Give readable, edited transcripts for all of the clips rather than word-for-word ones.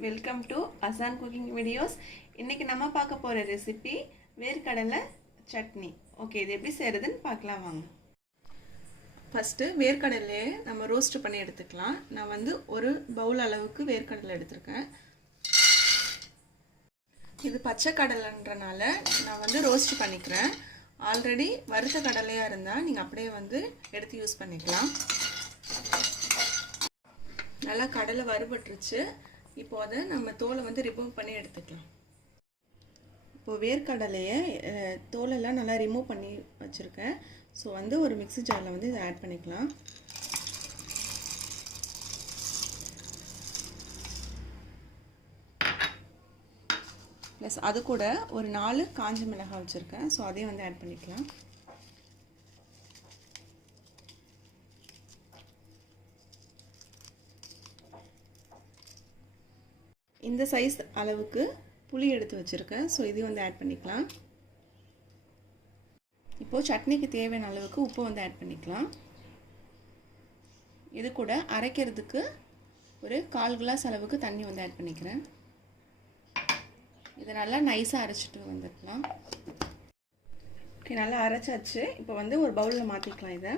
welcome to Azan Cooking videos. இன்னைக்கு நம்ம பார்க்க போற ரெசிபி வேர்க்கடலை சட்னி. ஓகே, இது எப்படி செய்யறதுன்னு பார்க்கலாம் வாங்க. ஃபர்ஸ்ட் வேர்க்கடலையை நம்ம ரோஸ்ட் பண்ணி எடுத்துக்கலாம். நான் வந்து ஒரு பவுல் அளவுக்கு வேர்க்கடலை எடுத்துர்க்கேன். இது பச்சை கடலைன்றனால நான் வந்து ரோஸ்ட் பண்ணிக்கிறேன். ஆல்ரெடி வறுத்த கடலையா இருந்தா நீங்க அப்படியே வந்து எடுத்து யூஸ் பண்ணிக்கலாம். நல்லா கடலை வறுபட்டுருச்சு. இப்போ அதை நம்ம தோலை வந்து ரிமூவ் பண்ணி எடுத்துக்கலாம். இப்போ வேர்க்கடலையை தோலெல்லாம் நல்லா ரிமூவ் பண்ணி வச்சுருக்கேன். ஸோ வந்து ஒரு மிக்ஸி ஜாரில் வந்து இதை ஆட் பண்ணிக்கலாம். ப்ளஸ் அது கூட ஒரு 4 காஞ்ச மிளகாய் வச்சுருக்கேன். ஸோ அதையும் வந்து ஆட் பண்ணிக்கலாம். இந்த சைஸ் அளவுக்கு புளி எடுத்து வச்சுருக்கேன். ஸோ இதையும் வந்து ஆட் பண்ணிக்கலாம். இப்போது சட்னிக்கு தேவையான அளவுக்கு உப்பு வந்து ஆட் பண்ணிக்கலாம். இது கூட அரைக்கிறதுக்கு ஒரு 1/4 கிளாஸ் அளவுக்கு தண்ணி வந்து ஆட் பண்ணிக்கிறேன். இதை நல்லா நைஸாக அரைச்சிட்டு வந்துடலாம். ஓகே, நல்லா அரைச்சாச்சு. இப்போ வந்து ஒரு பவுலில் மாற்றிக்கலாம். இதை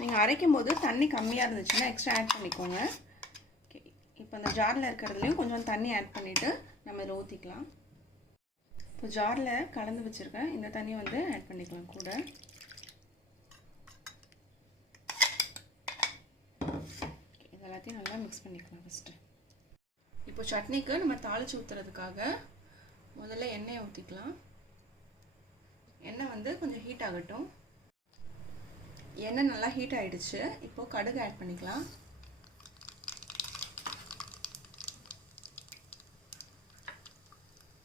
நீங்கள் அரைக்கும் போது தண்ணி கம்மியாக இருந்துச்சுன்னா எக்ஸ்ட்ரா ஆட் பண்ணிக்கோங்க. ஓகே, இப்போ அந்த ஜாரில் இருக்கிறதுலையும் கொஞ்சம் தண்ணி ஆட் பண்ணிவிட்டு நம்ம இதில் ஊற்றிக்கலாம். இப்போ ஜாரில் கலந்து வச்சுருக்கேன். இந்த தண்ணியை வந்து ஆட் பண்ணிக்கலாம் கூட. இது எல்லாத்தையும் நல்லா மிக்ஸ் பண்ணிக்கலாம் ஃபஸ்ட்டு. இப்போ சட்னிக்கு நம்ம தாளித்து ஊற்றுறதுக்காக முதல்ல எண்ணெயை ஊற்றிக்கலாம். எண்ணெய் வந்து கொஞ்சம் ஹீட் ஆகட்டும். எண்ணெய் நல்லா ஹீட் ஆகிடுச்சு. இப்போது கடுகு ஆட் பண்ணிக்கலாம்.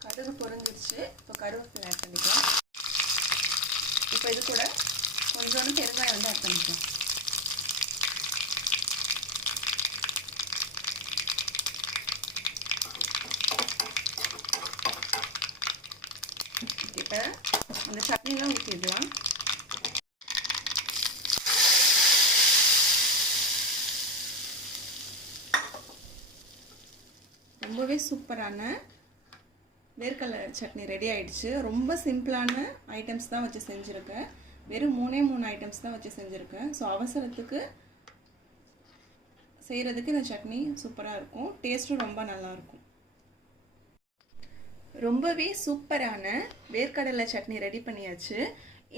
கடுகு பொரிஞ்சிருச்சு. இப்போ கருவேப்பிலை ஆட் பண்ணிக்கலாம். இப்போ இது கூட கொஞ்சோண்டு பெருங்காயம் வந்து ஆட் பண்ணிக்கலாம். இப்போ அந்த சட்னிலாம் ஊற்றிடலாம். ரொம்பவே சூப்பரான வேர்க்கடலை சட்னி ரெடி ஆயிடுச்சு. ரொம்ப சிம்பிளான ஐட்டம்ஸ் தான் வச்சு செஞ்சுருக்கேன். வெறும் 3 ஐட்டம்ஸ் தான் வச்சு செஞ்சுருக்கேன். ஸோ அவசரத்துக்கு செய்கிறதுக்கு இந்த சட்னி சூப்பராக இருக்கும். டேஸ்ட்டும் ரொம்ப நல்லாயிருக்கும். ரொம்பவே சூப்பரான வேர்க்கடலை சட்னி ரெடி பண்ணியாச்சு.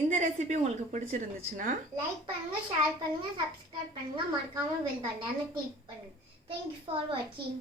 இந்த ரெசிபி உங்களுக்கு பிடிச்சிருந்துச்சுன்னா லைக் பண்ணுங்க, ஷேர் பண்ணுங்க, சப்ஸ்கிரைப் பண்ணுங்க, மறக்காம பெல் பட்டனை கிளிக் பண்ணுங்க. Thank you for watching.